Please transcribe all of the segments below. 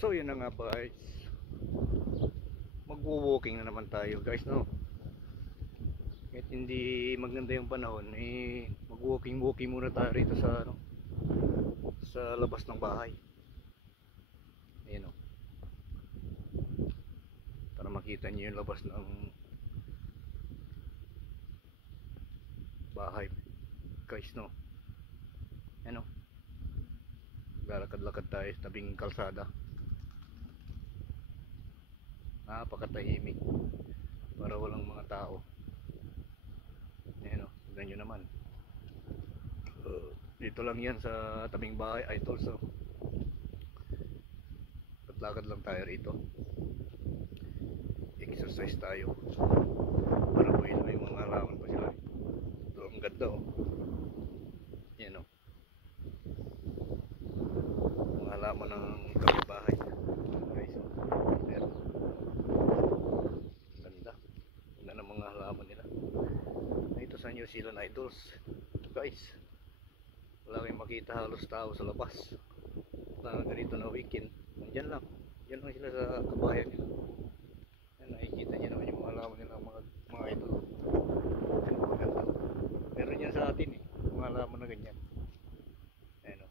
So yun na nga guys, magwo-walking na naman tayo guys, no? Kahit hindi maganda yung panahon, mag-walking muna tayo rito sa sa labas ng bahay. Ayun, para makita niyo yung labas ng bahay guys, no? Ano, lalakad-lakad tayo sa tabing kalsada. Napakatahimik, para walang mga tao. Ayan o, tignan nyo naman. Dito lang yan sa tabing bahay idol. So lakad lang tayo rito, exercise tayo para buhay na may mga halaman pa sila. Ito ang ganda o. Ayan o, mga halaman ng tabing bahay guys. Ayan, ganda ng mga halaman nila. Ito sa New Zealand idols guys, wala kayong makita halos tao sa labas na ganito na weekend. Nandyan lang, dyan lang sila sa kabayan nila. Yan, nakikita nyo naman yung mga halaman nila, mga idol. Yan, maganda. Meron yan sa atin mga halaman na ganyan. Ayan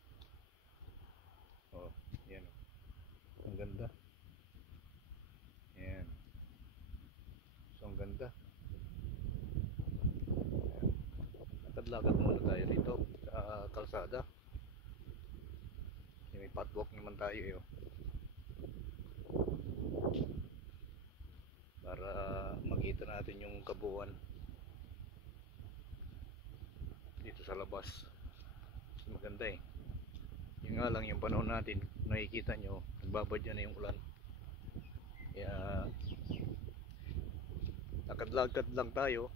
o, yan o, ang ganda. Yan, so ang ganda. Lakad muna tayo dito sa kalsada. May patwalk naman tayo para makita natin yung kabuuan dito sa labas. Maganda yun nga lang yung panahon natin, nakikita nyo nagbabadya na yung ulan, kaya lakad-lakad lang tayo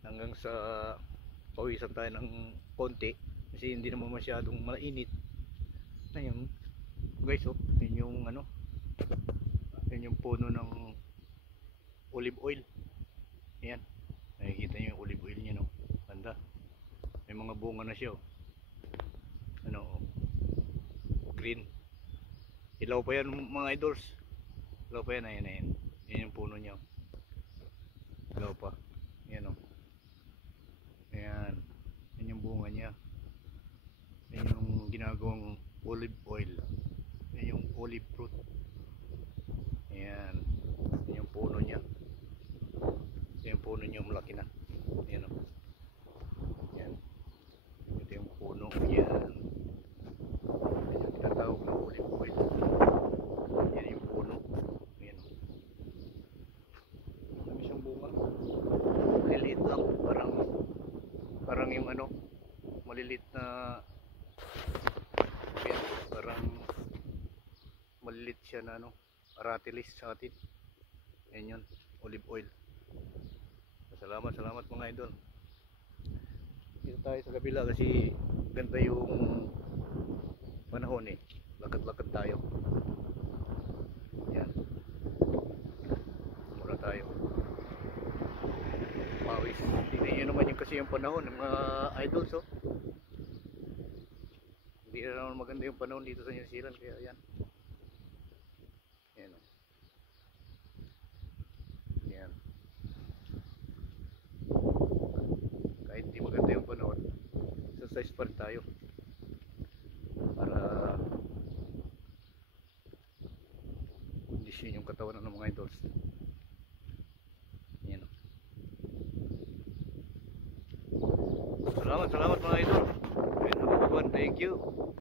hanggang sa pawisan tayo ng konti kasi hindi naman masyadong mainit. Ayun guys, yun yung yun yung puno ng olive oil. Ayan, nakikita nyo yung olive oil niya, no? Ganda, may mga bunga na siya green. Ilaw pa yan mga idols, ilaw pa yan. Ayan yung puno niya, ilaw pa yan Ayan, yan yung bunga niya. Yan yung ginagawang olive oil. Yan yung olive fruit. Ayan, yan yung puno niya. Yan yung puno niya, malaki na. Ayan Ayan, ito yung puno. Yan, yan yung tinatawag na olive oil. Yan yung puno. Ayan dami siyang bunga. Maliliit lang, parang yung malilit na, ayan, parang malilit siya na aratilis sa atin. Ayan yun, olive oil. Salamat mga idol. Dito tayo sa kabila kasi ganda yung panahon lakad-lakad tayo. Ayan, mura tayo, pawis. Tingnan nyo naman yung kasi yung panahon ng mga idols. Hindi na naman maganda yung panahon dito sa New Zealand, kaya yan. Yan yan, kahit hindi maganda yung panahon, exercise pa rin tayo para kondisyon yung katawan ng mga idols. Yan salamat mga idol. Thank you.